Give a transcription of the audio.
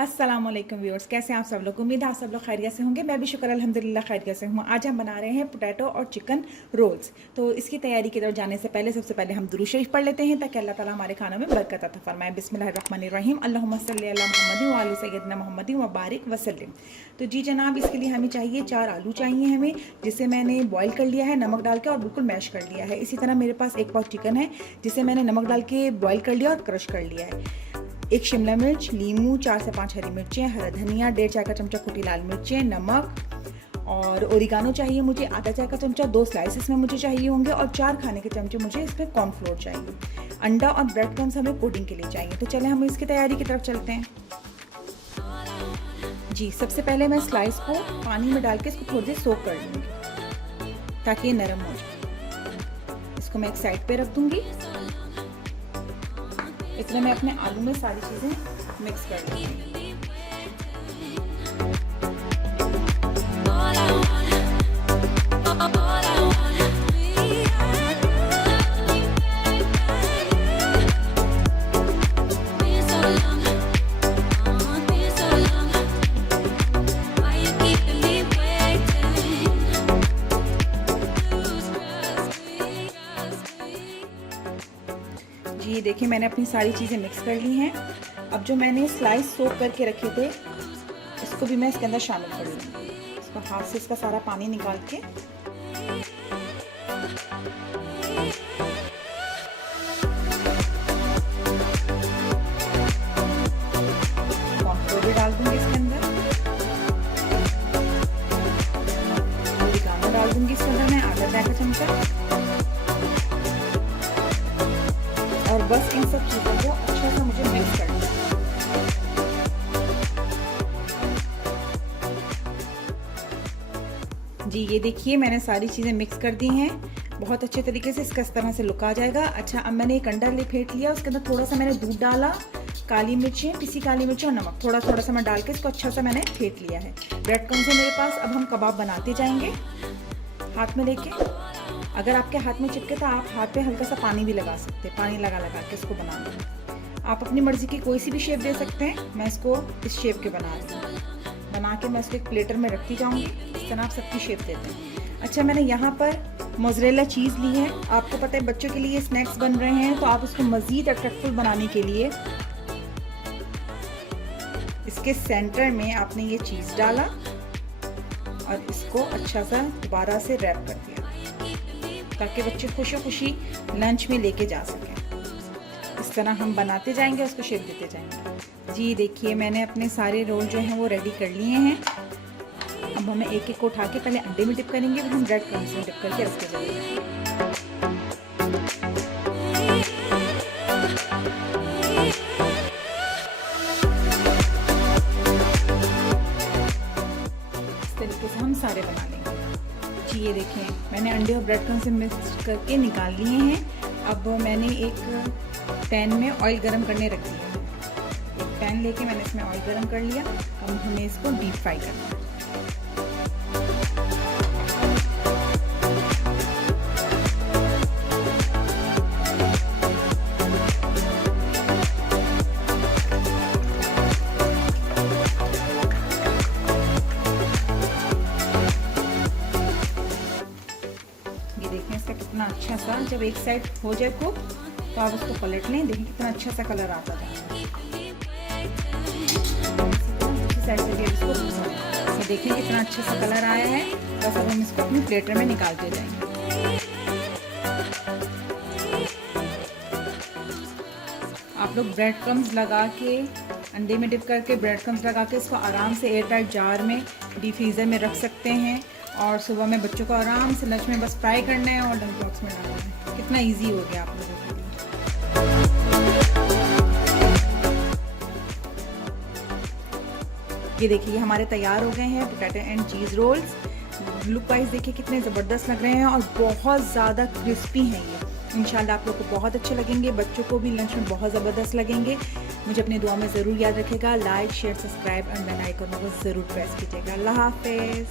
अस्सलाम वालेकुम व्यूअर्स, कैसे हैं आप सब लोग। उम्मीद है आप सब लोग खैरियत से होंगे। मैं भी शुक्र अल्हम्दुलिल्लाह खैरियत से हूँ। आज हम बना रहे हैं पोटैटो और चिकन रोल्स। तो इसकी तैयारी की तरफ जाने से पहले सबसे पहले हम दुरूद शरीफ पढ़ लेते हैं ताकि अल्लाह ताला हमारे खानों में बरकत अता फरमाए। बिस्मिल्लाहिर्रहमानिर्रहीम, अल्लाहुम्मा सल्ली अला मुहम्मदिन व आलि सय्यदना मुहम्मदिन व बारिक वसल्लिम। तो जी जनाब, इसके लिए हमें चाहिए 4 आलू चाहिए हमें, जिसे मैंने बॉईल कर लिया है नमक डाल के और बिल्कुल मैश कर लिया है। इसी तरह मेरे पास 1 पाव चिकन है जिसे मैंने नमक डाल के बॉईल कर लिया और क्रश कर लिया है। 1 शिमला मिर्च, लीमू, 4 से 5 हरी मिर्चें, हरा धनिया, 1.5 चाय का चमचा कुटी लाल मिर्चें, नमक और ओरिगानो चाहिए मुझे आधा चाय का चमचा, 2 स्लाइस इसमें मुझे चाहिए होंगे और 4 खाने के चमचे मुझे इसमें कॉर्नफ्लोर चाहिए। अंडा और ब्रेड क्रम्स हमें कोटिंग के लिए चाहिए। तो चले हम इसकी तैयारी की तरफ चलते हैं। जी, सबसे पहले मैं स्लाइस को पानी में डाल के इसको थोड़ी देर सोक कर लूँगी ताकि ये नरम हो जाए। इसको मैं एक साइड पे रख दूँगी। इसलिए मैं अपने आलू में सारी चीज़ें मिक्स कर लूँगी। जी देखिए, मैंने अपनी सारी चीज़ें मिक्स कर ली हैं। अब जो मैंने स्लाइस सोक करके रखे थे इसको भी मैं इसके अंदर शामिल कर लूँगी। इसको हाथ से इसका सारा पानी निकाल के कॉर्नफ्लोर भी डाल दूँगी इसके अंदर, ओरिगानो डाल दूँगी इसके अंदर मैं आधा चाय का चमचा, और बस इन सब चीज़ों को अच्छा सा मुझे मिक्स करना है। जी ये देखिए, मैंने सारी चीज़ें मिक्स कर दी हैं बहुत अच्छे तरीके से। इसका इस तरह से लुक आ जाएगा। अच्छा, अब मैंने एक अंडा फेंट लिया, उसके अंदर थोड़ा सा मैंने दूध डाला, काली मिर्चें, पिसी काली मिर्च और नमक थोड़ा थोड़ा सा मैं डाल के इसको अच्छा सा मैंने फेंट लिया है। ब्रेड क्रम्स है मेरे पास। अब हम कबाब बनाते जाएंगे हाथ में लेके। अगर आपके हाथ में चिपके तो आप हाथ पे हल्का सा पानी भी लगा सकते हैं, पानी लगा लगा के इसको बना लें। आप अपनी मर्जी की कोई सी भी शेप दे सकते हैं। मैं इसको इस शेप के बना रही हूँ। बना के मैं इसको एक प्लेटर में रखती जाऊँगी। इस तरह आप सबकी शेप देते हैं। अच्छा, मैंने यहाँ पर मोज़रेला चीज़ ली है। आपको पता है बच्चों के लिए स्नैक्स बन रहे हैं, तो आप इसको मज़ीद अट्रैक्टिव बनाने के लिए इसके सेंटर में आपने ये चीज़ डाला और इसको अच्छा सा दोबारा से रैप कर दिया ताकि बच्चे खुशी लंच में लेके जा सकें। इस तरह हम बनाते जाएंगे, उसको शेप देते जाएंगे। जी देखिए, मैंने अपने सारे रोल जो हैं वो रेडी कर लिए हैं। अब हमें एक एक को उठा के पहले अंडे में डिप करेंगे, फिर हम ब्रेड क्रम्स में डिप करके रखते जाएंगे। इस तरीके से हम सारे बना लेंगे। जी ये देखें, मैंने अंडे और ब्रेड क्रम्स से मिक्स करके निकाल लिए हैं। अब मैंने एक पैन में ऑयल गरम करने रख दिया है। एक पैन लेके मैंने इसमें ऑयल गरम कर लिया। अब हमें इसको डीप फ्राई करना है। देखें इसका कितना अच्छा सा, जब एक साइड हो जाए कुक तो आप उसको पलट लें। देखिए कितना अच्छा सा कलर आता है। दूसरी साइड से भी इसको तो देखिए कितना अच्छा सा कलर आया है। बस अब हम इसको अपनी प्लेटर में निकालते जाएंगे। आप लोग ब्रेड क्रम्स लगा के अंडे में डिप करके ब्रेड क्रम्स लगा के इसको आराम से एयर टाइट जार में डीप फ्रीज़र में रख सकते हैं और सुबह में बच्चों को आराम से लंच में बस फ्राई करना है और लंच बॉक्स में डालना है। कितना इजी हो गया आप लोगों के लिए। ये देखिए, हमारे तैयार हो गए हैं potato and cheese rolls. Look wise देखिए कितने ज़बरदस्त लग रहे हैं और बहुत ज़्यादा क्रिस्पी हैं ये। इंशाल्लाह आप लोग को बहुत अच्छे लगेंगे, बच्चों को भी लंच में बहुत ज़बरदस्त लगेंगे। मुझे अपनी दुआ में ज़रूर याद रखेगा। लाइक, शेयर, सब्सक्राइब और बेल आइकन को ज़रूर प्रेस कीजिएगा। अल्लाह हाफ़िज़।